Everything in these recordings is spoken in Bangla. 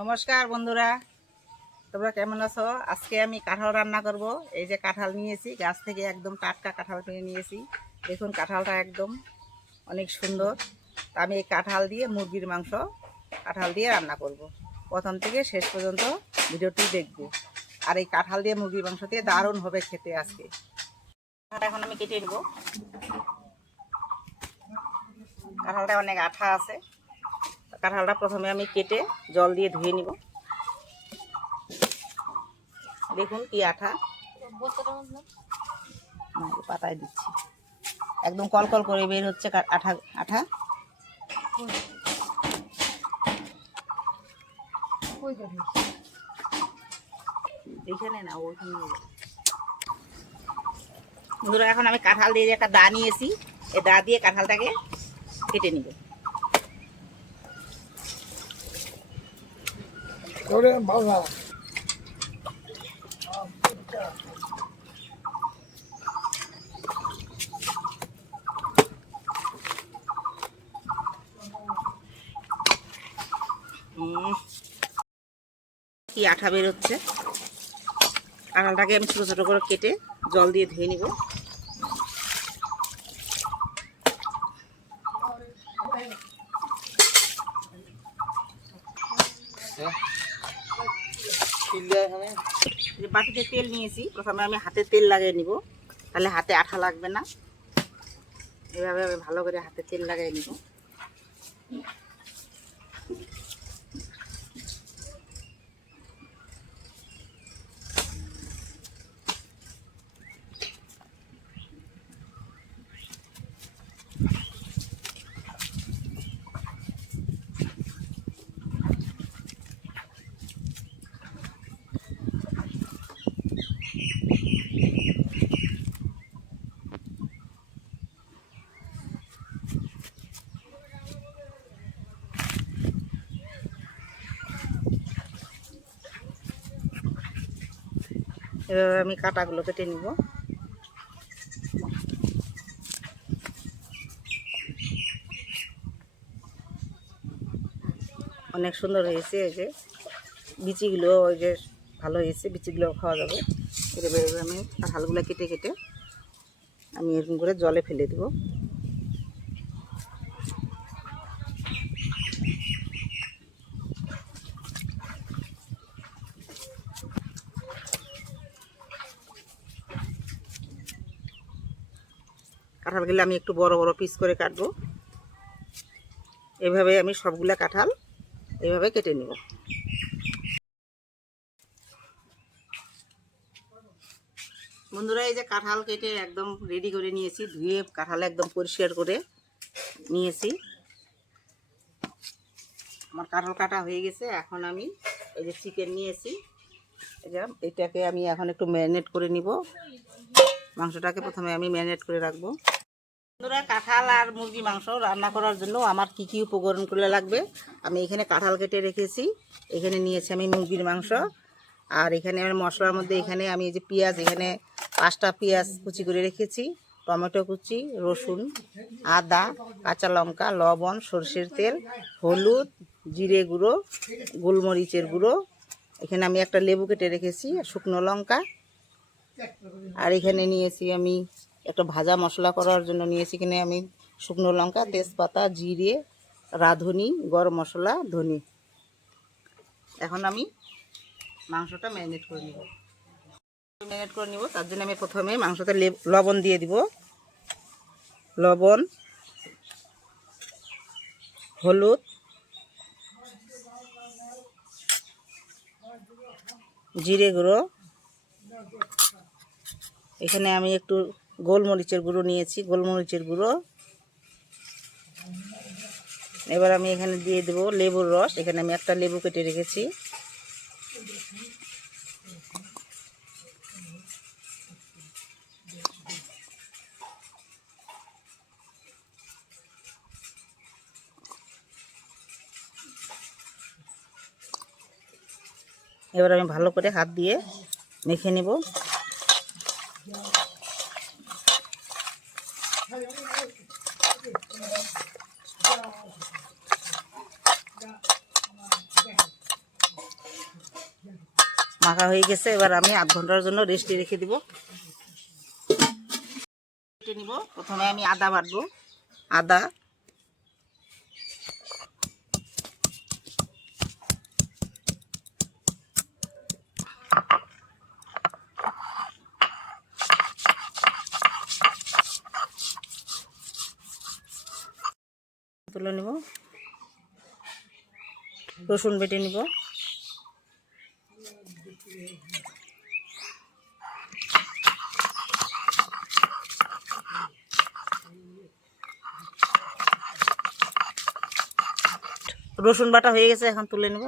নমস্কার বন্ধুরা, তোমরা কেমন আছো? আজকে আমি কাঁঠাল রান্না করব। এই যে কাঁঠাল নিয়েছি, গাছ থেকে একদম টাটকা কাঁঠাল কিনে নিয়েছি। দেখুন কাঁঠালটা একদম অনেক সুন্দর। আমি এই কাঁঠাল দিয়ে মুরগির মাংস কাঁঠাল দিয়ে রান্না করব। প্রথম থেকে শেষ পর্যন্ত ভিডিওটি দেখবে। আর এই কাঁঠাল দিয়ে মুরগির মাংস দিয়ে দারুণ হবে খেতে আজকে। এখন আমি কেটে নেব। কাঁঠালটা অনেক আঠা আছে। কাঁঠালটা প্রথমে আমি কেটে জল দিয়ে ধুয়ে নিব। দেখুন কি আঠা, পাতায় দিচ্ছি, একদম কলকল করে বের হচ্ছে আঠা আঠা। এখানে না, ওখানে। বন্ধুরা, এখন আমি কাঁঠাল দিয়ে যে একটা দা নিয়েছি, এই দা দিয়ে কাঁঠালটাকে কেটে নিব। কি আঠা বেরোচ্ছে। কাঁঠালটাকে আমি ছোটো ছোটো করে কেটে জল দিয়ে ধুয়ে নিব। বাটিতে তেল নিয়েছি, প্রথমে আমি হাতে তেল লাগিয়ে নিব, তাহলে হাতে আঠা লাগবে না। এভাবে আমি ভালো করে হাতে তেল লাগিয়ে নিব। এভাবে আমি কাঁটাগুলো কেটে নিব। অনেক সুন্দর হয়েছে। এই যে বিচিগুলো, ওই যে ভালো হয়েছে, বিচিগুলো খাওয়া যাবে। এভাবে আমি কাঁঠালগুলো কেটে কেটে আমি এরকম করে জলে ফেলে দেব। কাঁঠালগুলো আমি একটু বড় বড় পিস করে কাটবো। এভাবে আমি সবগুলা কাঁঠাল এভাবে কেটে নেব। বন্ধুরা, এই যে কাঁঠাল কেটে একদম রেডি করে নিয়েছি, ধুয়ে কাঁঠাল একদম পরিষ্কার করে নিয়েছি। আমার কাঁঠাল কাটা হয়ে গেছে। এখন আমি এই যে চিকেন নিয়েছি, এটাকে আমি এখন একটু ম্যারিনেট করে নিব। মাংসটাকে প্রথমে আমি ম্যারিনেট করে রাখবো। বন্ধুরা, কাঁঠাল আর মুরগি মাংস রান্না করার জন্য আমার কি কি উপকরণগুলো লাগবে আমি এখানে কাঁঠাল কেটে রেখেছি, এখানে নিয়েছি আমি মুরগির মাংস, আর এখানে আমার মশলার মধ্যে এখানে আমি এই যে পেঁয়াজ, এখানে 5টা পেঁয়াজ কুচি করে রেখেছি, টমেটো কুচি, রসুন, আদা, কাঁচা লঙ্কা, লবণ, সরষের তেল, হলুদ, জিরে গুঁড়ো, গোলমরিচের গুঁড়ো, এখানে আমি একটা লেবু কেটে রেখেছি, শুকনো লঙ্কা, আর এখানে নিয়েছি আমি একটা ভাজা মশলা করার জন্য নিয়েছি এখানে আমি শুকনো লঙ্কা, তেজপাতা, জিরে, রাঁধুনি, গরম মশলা, ধনে। এখন আমি মাংসটা ম্যারিনেট করে নিব। তার জন্য আমি প্রথমে মাংসতে লবণ দিয়ে দিব। লবণ, হলুদ, জিরে গুঁড়ো, এখানে আমি একটু গোলমরিচের গুঁড়ো নিয়েছি, গোলমরিচের গুঁড়ো। এবার আমি এখানে দিয়ে দেব লেবুর রস, এখানে আমি একটা লেবু কেটে রেখেছি। এবার আমি ভালো করে হাত দিয়ে মেখে নেব। মাখা হয়ে গেছে, এবার আমি আধ ঘন্টার জন্য রেস্টে রেখে দিব। কেটে নিব। প্রথমে আমি আদা বাটবো। আদা, তুলে নিব। রসুন বেটে নিব। রসুন বাটা হয়ে গেছে, এখন তুলে নিব।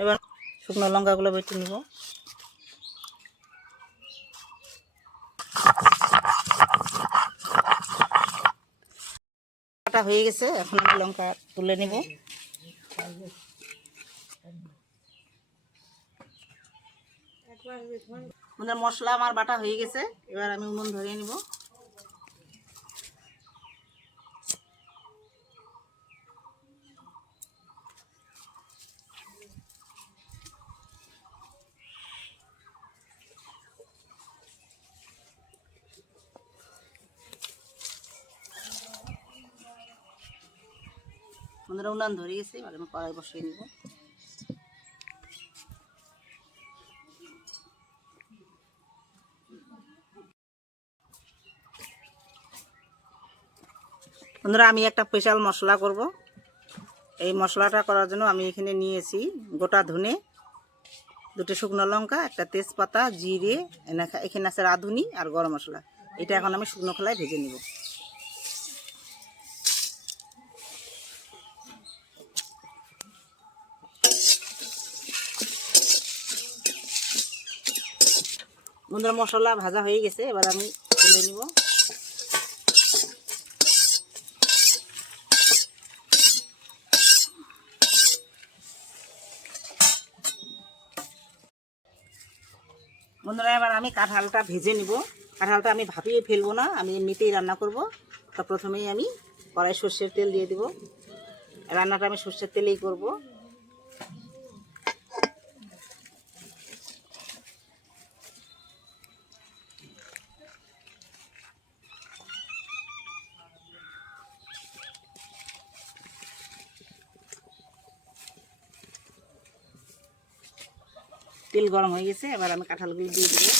এবার শুকনো লঙ্কাগুলো বেটে নিব। বাটা হয়ে গেছে, এখন আমি লঙ্কা তুলে নিব। মশলা আমার বাটা হয়ে গেছে, এবার আমি উনুন ধরিয়ে নিব। বন্ধুরা উনান ধরে গেছে, এবার আমি কড়াই বসিয়ে নিব। বন্ধুরা আমি একটা স্পেশাল মশলা করব। এই মশলাটা করার জন্য আমি এখানে নিয়েছি গোটা ধনে, দুটো শুকনো লঙ্কা, একটা তেজপাতা, জিরে, এখানে আছে রাঁধুনি আর গরম মশলা। এটা এখন আমি শুকনো খোলায় ভেজে নিব। বন্ধুরা মশলা ভাজা হয়ে গেছে, এবার আমি তুলে নিব। বন্ধুরা এবার আমি কাঁঠালটা ভেজে নিব। কাঁঠালটা আমি ভাপিয়ে ফেলবো না, আমি এমনিতেই রান্না করব। তো প্রথমেই আমি কড়াই সর্ষের তেল দিয়ে দিব। রান্নাটা আমি সর্ষের তেলেই করব। তেল গরম হয়ে গেছে, এবার আমি কাঁঠালগুলো দিয়ে দেবো।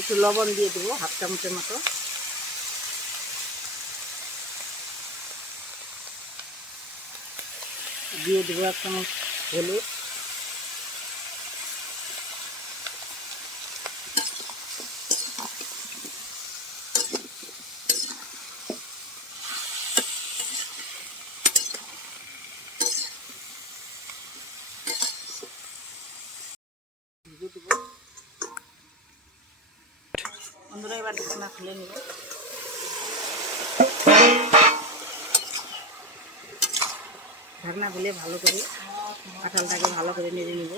একটু লবণ দিয়ে দেবো, হাফ চামচের মতো। দিয়ে দেবো 1 চামচ হলুদ। বন্ধুরা এবার ঢাকনা খুলে নেব। ঢাকনা খুলে ভালো করে কাঁঠালটাকে ভালো করে নেড়ে নেব।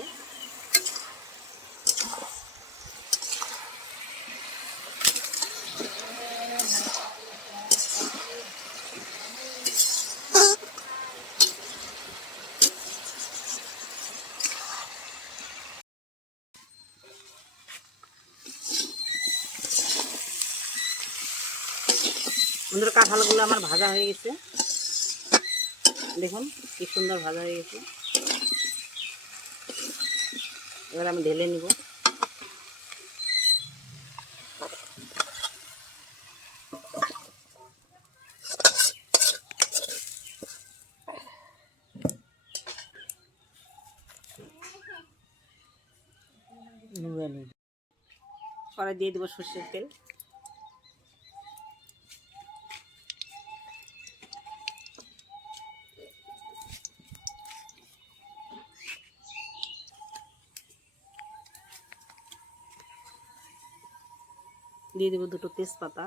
বন্ধুরা কাঁঠালগুলো আমার ভাজা হয়ে গেছে, দেখুন কি সুন্দর ভাজা হয়ে গেছে। এবার আমি ঢেলে নিব। কড়াই দিয়ে দেবো সর্ষের তেল। দিয়ে দেবো 2টো তেজপাতা।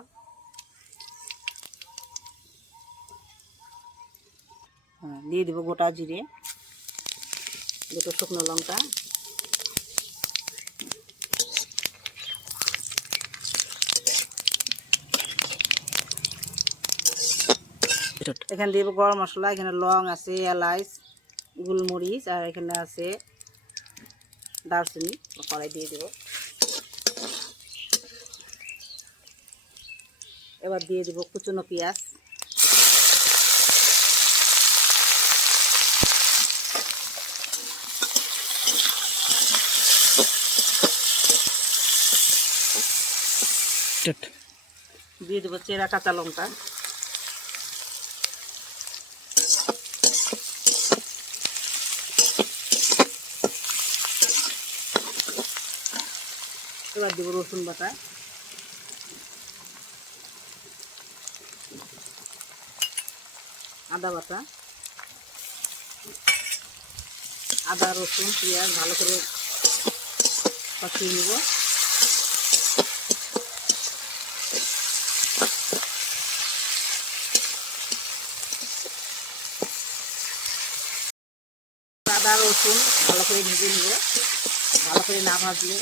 দিয়ে দেবো গোটা জিরে, 2টো শুকনো লঙ্কা, এখানে দিব গরম মশলা, এখানে লং আছে, এলাচ, গোলমরিচ, আর এখানে আছে দারচিনি। কড়াই দিয়ে দেব। এবার দিয়ে দিব কুচনো পেঁয়াজ, দিয়ে দেবো চেরা কাঁচা লঙ্কা, এবার দেবো রসুন বাটা, আদা বাটা, আদা রসুন পেঁয়াজ ভালো করে কষিয়ে নেব। আদা রসুন ভালো করে ভেজে নেব। ভালো করে না ভাজলে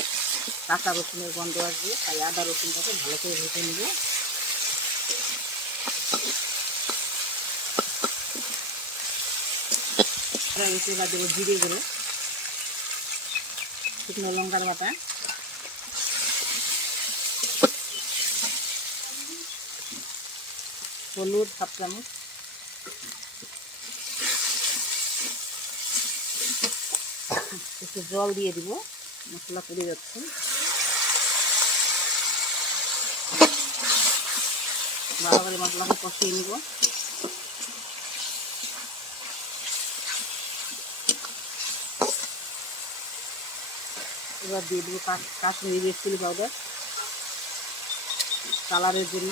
কাঁচা রসুনের গন্ধ আসবে, তাই আদা রসুনটাকে ভালো করে ভেজে নেব। এবার দেবো জিরে গুঁড়ো, শুকনো লঙ্কার বাটা, হলুদ 1/2 চামচ, একটু জল দিয়ে দিব, মশলা পুড়ে যাচ্ছে। ভালো করে মশলাকে কষিয়ে নিব। এবার দিয়ে দেবো কাশ্মীরি রেড চিলি পাউডার কালারের জন্য।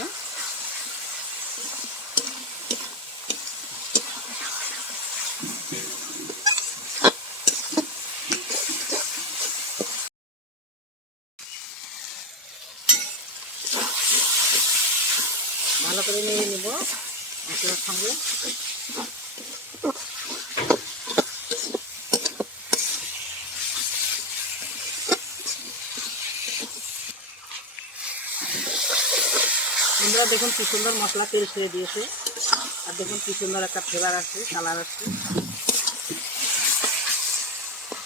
ভালো করে নেড়ে নেব মশলার সঙ্গে। বন্ধুরা দেখুন কি সুন্দর মশলা তেল ছেড়ে দিয়েছে, আর দেখুন কি সুন্দর একটা ফ্লেভার আসছে, কালার আসছে।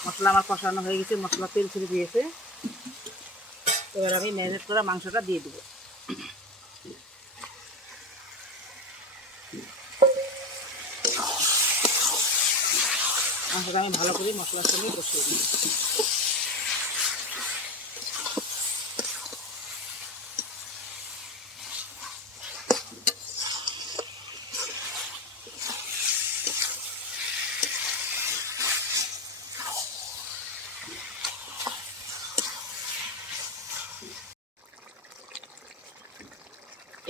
মশলা আমার কষানো হয়ে গেছে, মশলা তেল ছেড়ে দিয়েছে। এবার আমি ম্যারিনেট করা মাংসটা দিয়ে দেবো। মাংসটা আমি ভালো করে মশলার সঙ্গে কষিয়ে দিই।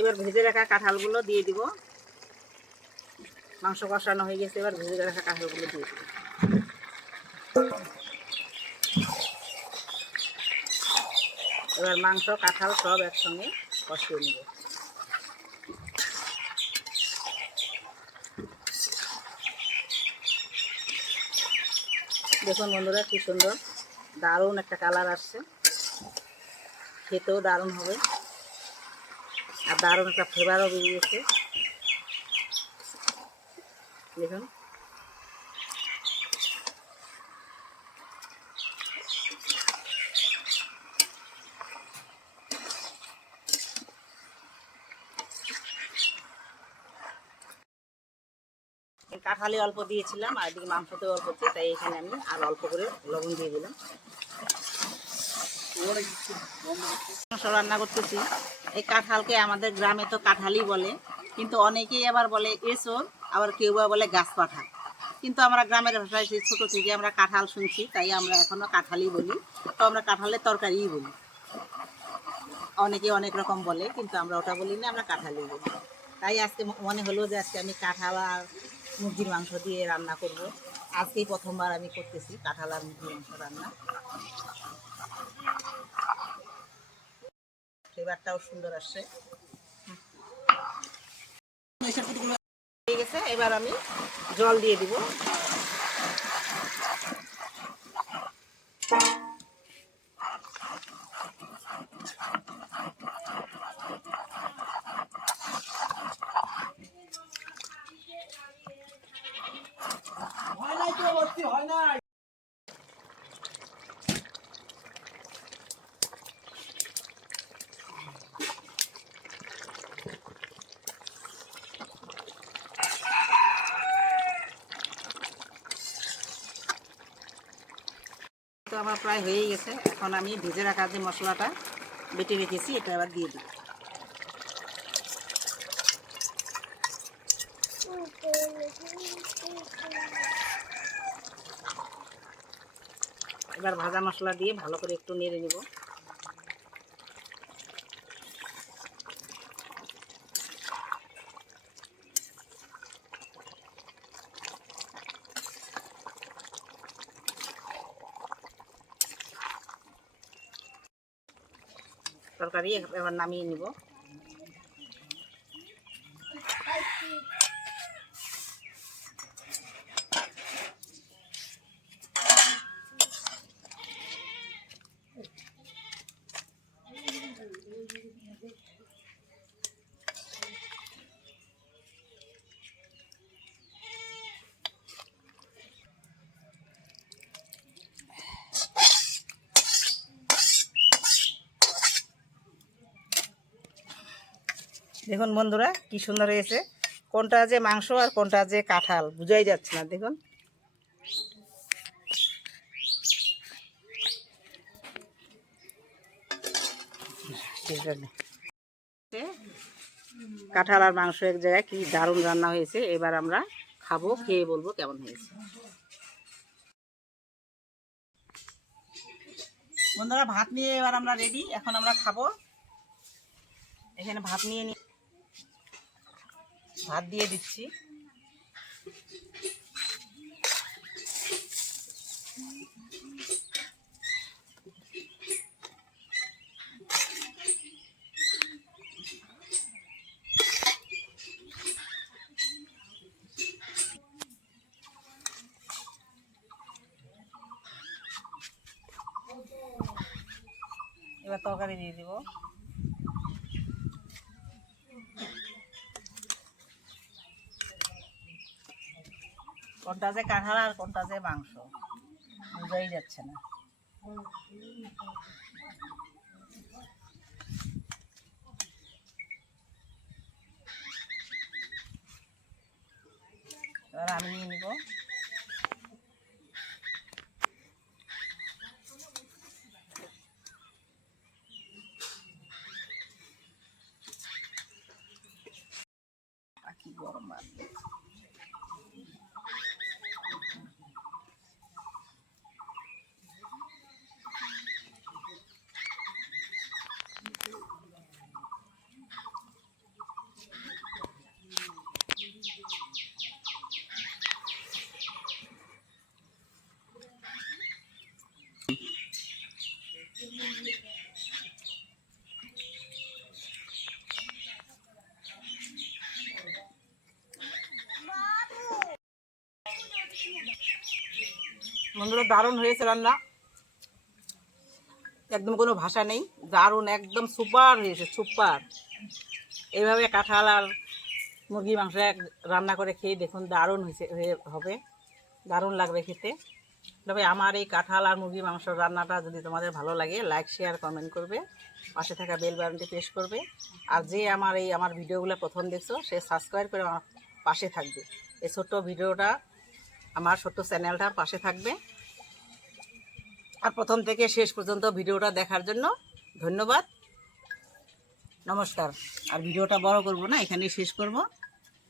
এবার ভেজে রাখা কাঁঠালগুলো দিয়ে দিব। মাংস কষানো হয়ে গেছে, এবার ভেজে রাখা কাঁঠালগুলো দিয়ে দিব। এবার মাংস কাঁঠাল সব একসঙ্গে কষিয়ে নেব। দেখুন বন্ধুরা কি সুন্দর দারুণ একটা কালার আসছে, খেতেও দারুণ হবে, আর দারুণ একটা ফ্লেভারও বেরিয়েছে। দেখুন কাঁঠালে অল্প দিয়েছিলাম, আর এদিকে মাংসতে অল্প দিই, তাই এখানে আমি আর অল্প করে লবণ দিয়ে দিলাম। মাংস রান্না করতেছি। এই কাঁঠালকে আমাদের গ্রামে তো কাঁঠালই বলে, কিন্তু অনেকেই আবার বলে এঁচোড়, আবার কেউ বা বলে গাছ কাঁঠাল। কিন্তু আমরা গ্রামের ভাষায় সেই ছোটো থেকে আমরা কাঁঠাল শুনছি, তাই আমরা এখনও কাঁঠালই বলি। তো আমরা কাঁঠালের তরকারিই বলি। অনেকে অনেক রকম বলে, কিন্তু আমরা ওটা বলি না, আমরা কাঁঠালই বলি। তাই আজকে মনে হলো যে আজকে আমি কাঁঠাল আর মুরগির মাংস দিয়ে রান্না করব। আজকেই প্রথমবার আমি করতেছি কাঁঠাল আর মুরগির মাংস রান্না। ফ্লেভারটাও সুন্দর আসছে, হয়ে গেছে। এবার আমি জল দিয়ে দিব। তো আমার প্রায় হয়েই গেছে। এখন আমি ভেজে রাখা যে মশলাটা বেটে রেখেছি এটা আবার দিয়ে দিই। এবার ভাজা মশলা দিয়ে ভালো করে একটু নেড়ে নেব। তরকারি এবার নামিয়ে নিব। দেখুন বন্ধুরা কি সুন্দর হয়েছে। কোনটা যে মাংস আর কোনটা যে কাঁঠাল বুঝাই যাচ্ছে না। দেখুন কাঁঠাল আর মাংস এক জায়গায় কি দারুণ রান্না হয়েছে। এবার আমরা খাবো, খেয়ে বলবো কেমন হয়েছে। বন্ধুরা ভাত নিয়ে এবার আমরা রেডি। এখন আমরা খাবো। এখানে ভাত নিয়ে ভাত দিয়ে দিচ্ছি। এবার তরকারি দিয়ে দিব। কোনটা যে কাঁঠাল আর কোনটা যে মাংস বোঝাই যাচ্ছে না। এবার আমি নিয়ে নিব। কি গরম ভাত। বন্ধুরা দারুণ হয়েছে রান্না, একদম কোনো ভাষা নেই। দারুণ, একদম সুপার হয়েছে, সুপার। এইভাবে কাঁঠাল আর মুরগি মাংস রান্না করে খেয়ে দেখুন, দারুণ হবে, দারুণ লাগবে খেতে। তবে আমার এই কাঁঠাল আর মুরগি মাংস রান্নাটা যদি তোমাদের ভালো লাগে, লাইক শেয়ার কমেন্ট করবে, পাশে থাকা বেল বাটনটি প্রেস করবে। আর যে আমার ভিডিওগুলো প্রথম দেখছো সে সাবস্ক্রাইব করে আমার পাশে থাকবে। এই ছোট্ট ভিডিওটা আমার ছোট্ট চ্যানেলটার পাশে থাকবে। আর প্রথম থেকে শেষ পর্যন্ত ভিডিওটা দেখার জন্য ধন্যবাদ, নমস্কার। আর ভিডিওটা বড় করব না, এখানেই শেষ করব।